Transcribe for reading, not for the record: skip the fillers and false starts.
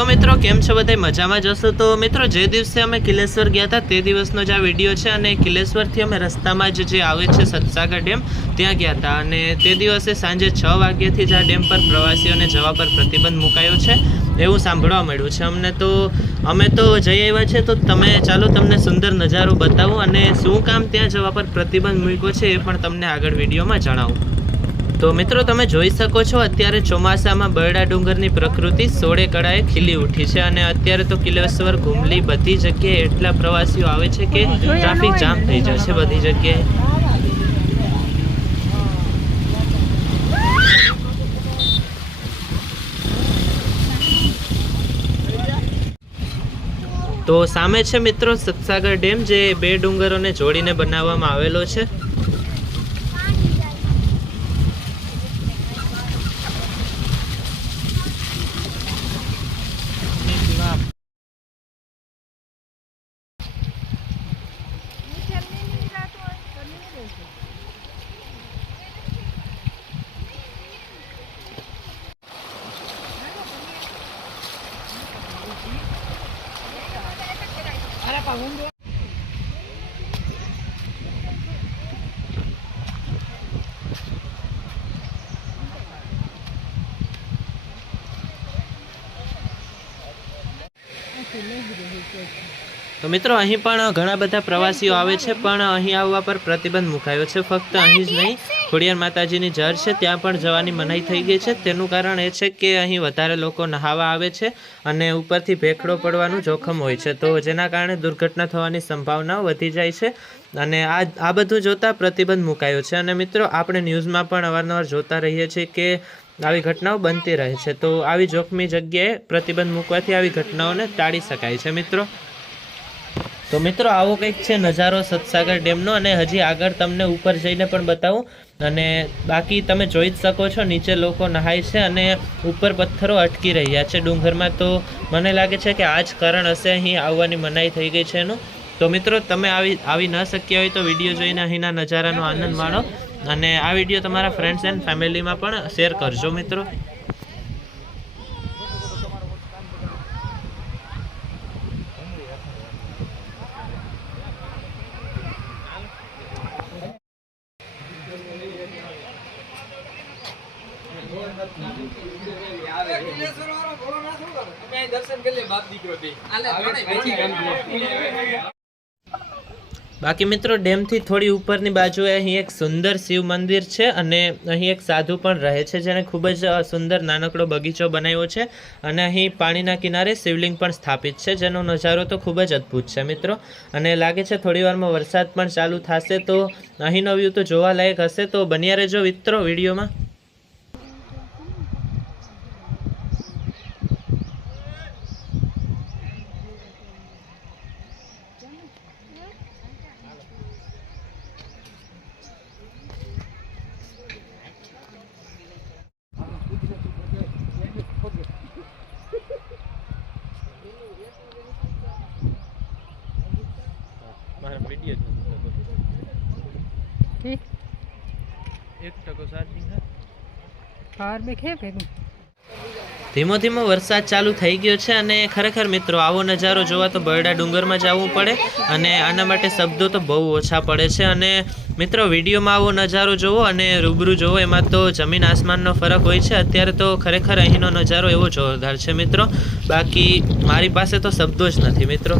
Hello મિત્રો, કેમ છો બધા? મજામાં જશો? તો મિત્રો, જે દિવસે અમે કિલેશ્વર ગયા હતા તે દિવસનો જ આ વિડીયો છે અને કિલેશ્વરથી અમે રસ્તામાં જ જે આવે છે સતસાગર ડેમ ત્યાં ગયા હતા અને તે દિવસે સાંજે 6 વાગ્યાથી જ આ ડેમ પર પ્રવાસીઓને જવા પર પ્રતિબંધ મુકાયો છે એવું સાંભળવા મળ્યું છે અમને। તો અમે તો જઈ આવ્યા છે, તો તમે ચાલો તમને સુંદર નજારો બતાવું અને શું કામ ત્યાં જવા પર પ્રતિબંધ મૂક્યો છે એ પણ તમને આગળ વિડીયોમાં જણાવું। તો મિત્રો, તમે જોઈ શકો છો અત્યારે ચોમાસામાં બરડા ડુંગરની પ્રકૃતિ સોળે કળાએ ખીલી ઉઠી છે અને અત્યારે તો કિલેશ્વર ઘુમલી બધી જગ્યાએ એટલા પ્રવાસીઓ આવે છે કે ટ્રાફિક જામ થઈ જશે બધી જગ્યાએ। તો સામે છે મિત્રો સતસાગર ડેમ, જે 2 ડુંગરોને જોડીને બનાવવામાં આવેલો છે। તો મિત્રો, અહીં પણ ઘણા બધા પ્રવાસીઓ આવે છે, પણ અહીં આવવા પર પ્રતિબંધ મુકાયો છે। ફક્ત અહીં જ નહીં, ખોડિયાર માતાજીની જર છે ત્યાં પણ જવાની મનાઈ થઈ ગઈ છે। તેનું કારણ એ છે કે અહીં વધારે લોકો નહાવા આવે છે અને ઉપરથી ભેખડો પડવાનું જોખમ હોય છે, તો જેના કારણે દુર્ઘટના થવાની સંભાવનાઓ વધી જાય છે અને આ બધું જોતાં પ્રતિબંધ મુકાયો છે। અને મિત્રો, આપણે ન્યૂઝમાં પણ અવારનવાર જોતા રહીએ છીએ કે આવી ઘટનાઓ બનતી રહે છે, તો આવી જોખમી જગ્યાએ પ્રતિબંધ મૂકવાથી આવી ઘટનાઓને ટાળી શકાય છે મિત્રો। તો મિત્રો, આવો કંઈક છે નજારો સતસાગર ડેમનો અને હજી આગળ તમને ઉપર જઈને પણ બતાવું। અને બાકી તમે જોઈ જ શકો છો નીચે લોકો નહાય છે અને ઉપર પથ્થરો અટકી રહ્યા છે ડુંગરમાં, તો મને લાગે છે કે આ જ કારણ હશે અહીં આવવાની મનાઈ થઈ ગઈ છે એનું। તો મિત્રો, તમે આવી ન શક્યા હોય તો વિડીયો જોઈને અહીંના નજારાનો આનંદ માણો અને આ વિડીયો તમારા ફ્રેન્ડ્સ એન્ડ ફેમિલીમાં પણ શેર કરજો મિત્રો। બાકી મિત્રો, ડેમથી થોડી ઉપરની બાજુએ અહીં એક સુંદર શિવ મંદિર છે અને અહીં એક સાધુ પણ રહે છે જેણે ખૂબ જ સુંદર નાનકડો બગીચો બનાવ્યો છે અને અહીં પાણીના કિનારે શિવલિંગ પણ સ્થાપિત છે, જેનો નજારો તો ખૂબ જ અદ્ભુત છે મિત્રો। અને લાગે છે થોડી વારમાં વરસાદ પણ ચાલુ થશે, તો અહીંનો વ્યૂ તો જોવાલાયક હશે, તો બન્યા રહેજો મિત્રો વિડીયોમાં। ધીમો ધીમો વરસાદ ચાલુ થઈ ગયો છે અને ખરેખર મિત્રો, આવો નજારો જોવા તો બરડા ડુંગરમાં જવું પડે અને આના માટે શબ્દો તો બહુ ઓછા પડે છે। અને મિત્રો, વિડીયોમાં આવો નજારો જોવો અને રૂબરૂ જોવો એમાં તો જમીન આસમાનનો ફરક હોય છે। અત્યારે તો ખરેખર અહીંનો નજારો એવો જોરદાર છે મિત્રો, બાકી મારી પાસે તો શબ્દો જ નથી મિત્રો।